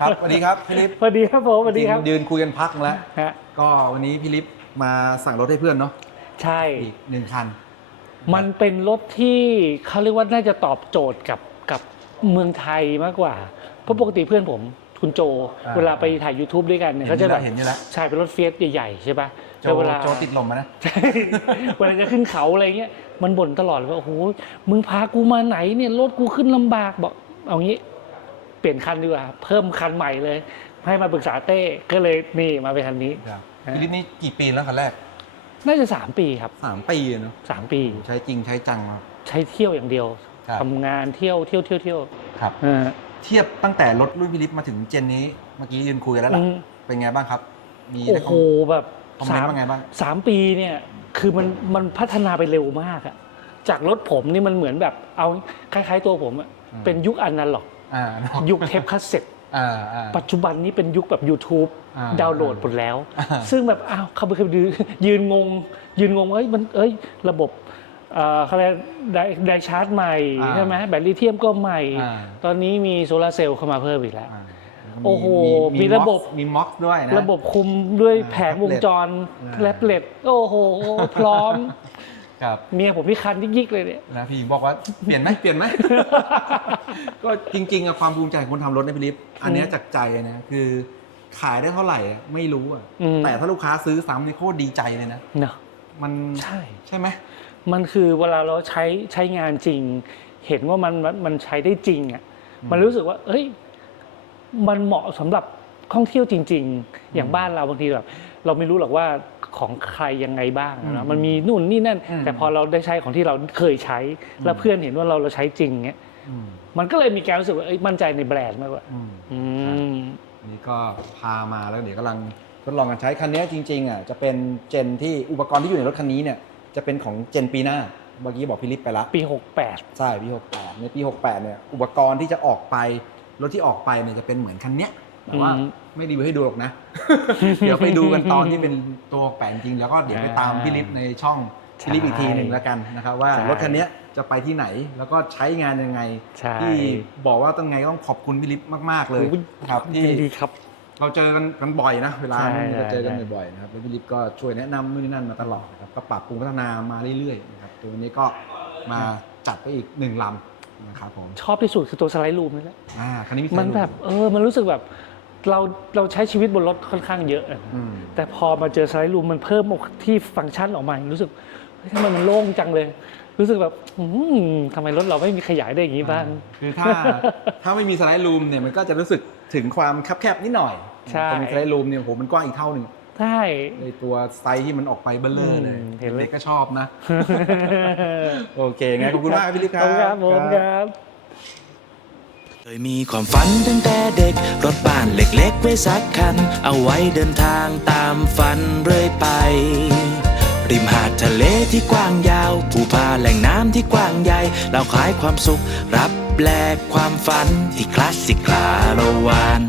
ครับสวัสดีครับพี่ลิฟสวัสดีครับผมสวัสดีครับยืนคุยกันพักแล้วฮะก็วันนี้พี่ลิฟมาสั่งรถให้เพื่อนเนาะใช่อีกหนึ่งคัน มันเป็นรถที่เขาเรียกว่าน่าจะตอบโจทย์กับกับเมืองไทยมากกว่าเพราะปกติเพื่อนผมคุณโจอ่าเวลาไปถ่าย YouTube ด้วยกันเนี่ยเห็นเขาอยู่จะแล้แบวบเห็นอยู่แล้วใช่เป็นรถเฟียสใหญ่ๆใช่ปะโจแล้วเวลาโจติดลมมานะใช่เวลาจะขึ้นเขาอะไรเงี้ยมันบ่นตลอดเลยว่าโอ้โหมึงพากูมาไหนเนี่ยรถกูขึ้นลำบากบอกเอางี้ เปลี่ยนคันดีกว่า เพิ่มคันใหม่เลย ให้มาปรึกษาเต้ก็เลยนี่มาเป็นคันนี้ ครับฮะ พี่ลิฟนี่กี่ปีแล้วคันแรกน่าจะสามปีครับ สามปีเนาะสามปีใช้จริงใช้จังมาใช้เที่ยวอย่างเดียวครับ ทำงานเที่ยวเที่ยวเที่ยวเที่ยวครับ เออเทียบตั้งแต่รถรุ่นพี่ลิฟมาถึงเจนนี้เมื่อกี้ยืนคุยกันแล้วล่ะ อืมเป็นไงบ้างครับ มีโอ้ได้คโหอมแบบคอมเมนต์ว่าไงบ้าง สามปีเนี่ยคือมันมันพัฒนาไปเร็วมากอะจากรถผมนี่มันเหมือนแบบเอาคล้าย ๆ ตัวผมอะเป็นยุคอนาล็อกอ่าเนอะ ยุคเทปคาสเซ็ตอ่าอ่าปัจจุบันนี้เป็นยุคแบบ YouTube อ่าดาวน์โหลดหมดแล้วอ่าซึ่งแบบอ้าวเขาไปยืนยืนงง ยืนงงว่าเอ้ยมันเอ้ยระบบเอ่อเขาเรียกไดไดชาร์จใหม่อ่าใช่ไหมแบตลิเทียมก็ใหม่อ่าตอนนี้มีโซลาร์เซลล์เข้ามาเพิ่มอีกแล้วอ่าโอ้โหมีมีระบบมีม็อกด้วยนะ ระบบคุมด้วยอ่าแผงวงจรอ่าแท็บเล็ตโอ้โห พร้อม ครับ เมียผมพี่คันยิกๆเลยเนี่ย นะพี่หญิงบอกว่า เปลี่ยนไหมเปลี่ยนไหม ก็จริงๆอะความภูมิใจของคนทำรถในพิลิฟอันเนี้ยจากใจนะคือขายได้เท่าไหร่อะไม่รู้อะอืม แต่ถ้าลูกค้าซื้อซ้ำนี่โคตรดีใจเลยนะเนาะมันใช่ ใช่ไหมมันคือเวลาเราใช้ใช้งานจริง เห็นว่ามันมันมันใช้ได้จริงอะมันรู้สึกว่า เอ้ย มันเหมาะสำหรับท่องเที่ยวจริง ๆ อย่างบ้านเราบางทีแบบเราไม่รู้หรอกว่า ของใครยังไงบ้างอะนะมันมีนู่นนี่นั่น แต่พอเราได้ใช้ของที่เราเคยใช้ แล้วเพื่อนเห็นว่าเราเราใช้จริงเงี้ยอืมมันก็เลยมีการรู้สึกว่าเอ้ยมั่นใจในแบรนด์มากกว่าอืมอืมอันนี้ก็พามาแล้วเดี๋ยวกำลังทดลองกันใช้คันนี้จริงๆอะจะเป็นเจนที่อุปกรณ์ที่อยู่ในรถคันนี้เนี่ยจะเป็นของเจนปีหน้าเมื่อกี้บอกพี่ลิฟไปละปี 68 ใช่ปี 68 ในปี 68เนี่ยอุปกรณ์ที่จะออกไปรถที่ออกไปเนี่ยจะเป็นเหมือนคันเนี้ย แต่ว่าอืม ไม่รีวิวให้ดูหรอกนะ เดี๋ยวไปดูกันตอนที่เป็นตัวแปลงจริงแล้วก็เดี๋ยวไปตามพี่ลิฟในช่องพี่ลิฟอีกทีหนึ่งแล้วกันนะครับว่าใช่ รถคันเนี้ยจะไปที่ไหนแล้วก็ใช้งานยังไง ใช่ที่บอกว่าต้องไงต้องขอบคุณพี่ลิฟมาก ๆ เลยโอ้ยครับที่ยินดีครับ เราเจอกันกันบ่อยนะ เวลาใช่เราเจอกันใช่ บ่อยๆนะครับแล้วพี่ลิฟก็ช่วยแนะนำนู่นนี่นั่นมาตลอดนะครับก็ปรับปรุงพัฒนามาเรื่อยๆนะครับตัวนี้ก็มาจัดไปอีกหนึ่งลำนะครับผมชอบที่สุดคือตัวสไลด์รูมนี่แหละอ่าคันนี้มีมันแบบ เออ มันรู้สึกแบบ เราเราใช้ชีวิตบนรถค่อนข้างเยอะอะอืมแต่พอมาเจอสไลด์รูมมันเพิ่มที่ฟังก์ชันออกมา รู้สึกเฮ้ยทำไมมันโล่งจังเลย รู้สึกแบบอืมทำไมรถเราไม่มีขยายได้อย่างนี้บ้าง คือถ้าถ้าไม่มีสไลด์รูมเนี่ยมันก็จะรู้สึกถึงความคับแคบนิดหน่อยใช่ พอมีสไลด์รูมเนี่ยโหมันกว้างอีกเท่าหนึ่งใช่ ในตัวไซส์ที่มันออกไปเบลเลอร์เลยอืมเห็นเลย เด็กก็ชอบนะ โอเคงั้นขอบคุณมากครับพี่ลิฟคขรัอบบคุณครับผมครับ เคยมีความฝันตั้งแต่เด็ก รถบ้านเล็กๆไว้สักคัน เอาไว้เดินทางตามฝันเรื่อยไป ริมหาดทะเลที่กว้างยาวภูผาแหล่งน้ำที่กว้างใหญ่ เราขายความสุข รับแลกความฝันที่คลาสสิกคลาวาน